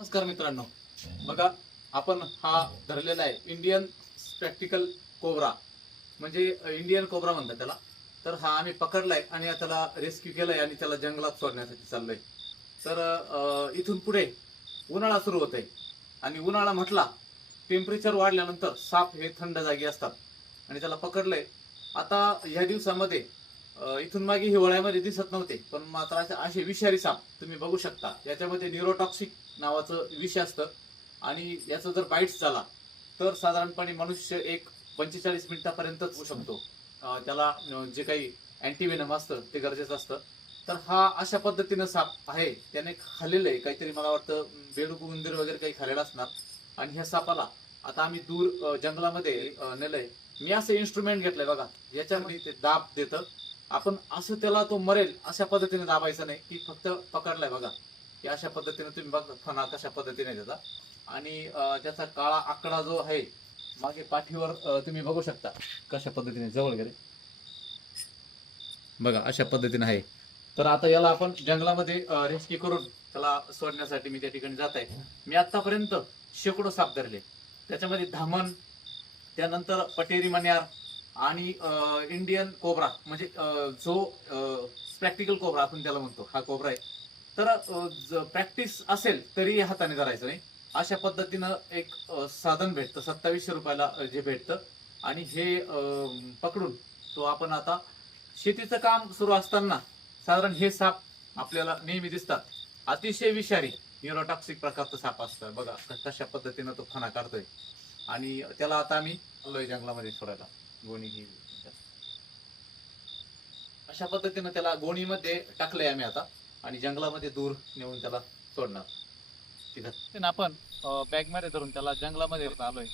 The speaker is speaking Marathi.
नमस्कार मित्रांनो, बघा आपण हा धरलेला आहे इंडियन स्पेक्टिकल कोब्रा, म्हणजे इंडियन कोब्रा म्हणतात त्याला. तर हा आम्ही पकडलाय आणि त्याला रेस्क्यू केलाय आणि त्याला जंगलात सोडण्यासाठी चाललोय. तर इथून पुढे उन्हाळा सुरू होतोय आणि उन्हाळा म्हटला, टेम्परेचर वाढल्यानंतर साप हे थंड जागी असतात आणि त्याला पकडलंय. आता ह्या दिवसामध्ये इथून मागे हिवाळ्यामध्ये दिसत नव्हते, पण मात्र असे विषारी साप तुम्ही बघू शकता. याच्यामध्ये न्यूरोटॉक्सिक नावाचं विष असतं आणि याचा जर बाईट्स झाला तर साधारणपणे मनुष्य एक 45 मिनिटापर्यंत होऊ शकतो. त्याला जे काही अँटीव्हेनम असतं ते गरजेचं असतं. तर हा अशा पद्धतीनं साप आहे, त्याने खाल्लेलं आहे काहीतरी, मला वाटतं बेडूक उंदीर वगैरे काही खाल्लेलं असणार. आणि ह्या सापाला आता आम्ही दूर जंगलामध्ये नेलंय. मी असं इन्स्ट्रुमेंट घेतलंय बघा, याच्यामध्ये ते दाब देतं. आपण असं त्याला तो मरेल अशा पद्धतीने दाबायचं नाही, की फक्त पकडलाय बघा की अशा पद्धतीने तुम्ही बघा फणा कशा पद्धतीने त्याचा. आणि त्याचा काळा आकडा जो आहे मागे पाठीवर तुम्ही बघू शकता कशा पद्धतीने, जवळ गेले बघा अशा पद्धतीने आहे. तर आता याला आपण जंगलामध्ये रेस्क्यू करून त्याला सोडण्यासाठी मी त्या ठिकाणी जात आहे. मी आतापर्यंत शेकडो साप धरले, त्याच्यामध्ये धामण, त्यानंतर पटेरी मण्यार आणि इंडियन कोब्रा, म्हणजे जो प्रॅक्टिकल कोब्रा आपण त्याला म्हणतो, हा कोब्रा आहे. तर प्रॅक्टिस असेल तरी हाताने धरायचं नाही. अशा पद्धतीनं एक साधन भेटतं 2700 रुपयाला, जे भेटतं. आणि हे पकडून तो आपण आता शेतीचं काम सुरू असताना साधारण हे साप आपल्याला नेहमी दिसतात. अतिशय विषारी न्यूरोटॉक्सिक प्रकारचं साप असतं बघा, कशा पद्धतीनं तो फणा काढतोय. आणि त्याला आता आम्ही आलोय जंगलामध्ये सोडायला. गोणी ही अशा पद्धतीनं त्याला गोणीमध्ये टाकलंय आम्ही आता आणि जंगलामध्ये दूर नेऊन त्याला सोडणार. तिथं आपण बॅग मध्ये धरून त्याला जंगलामध्ये आलोय.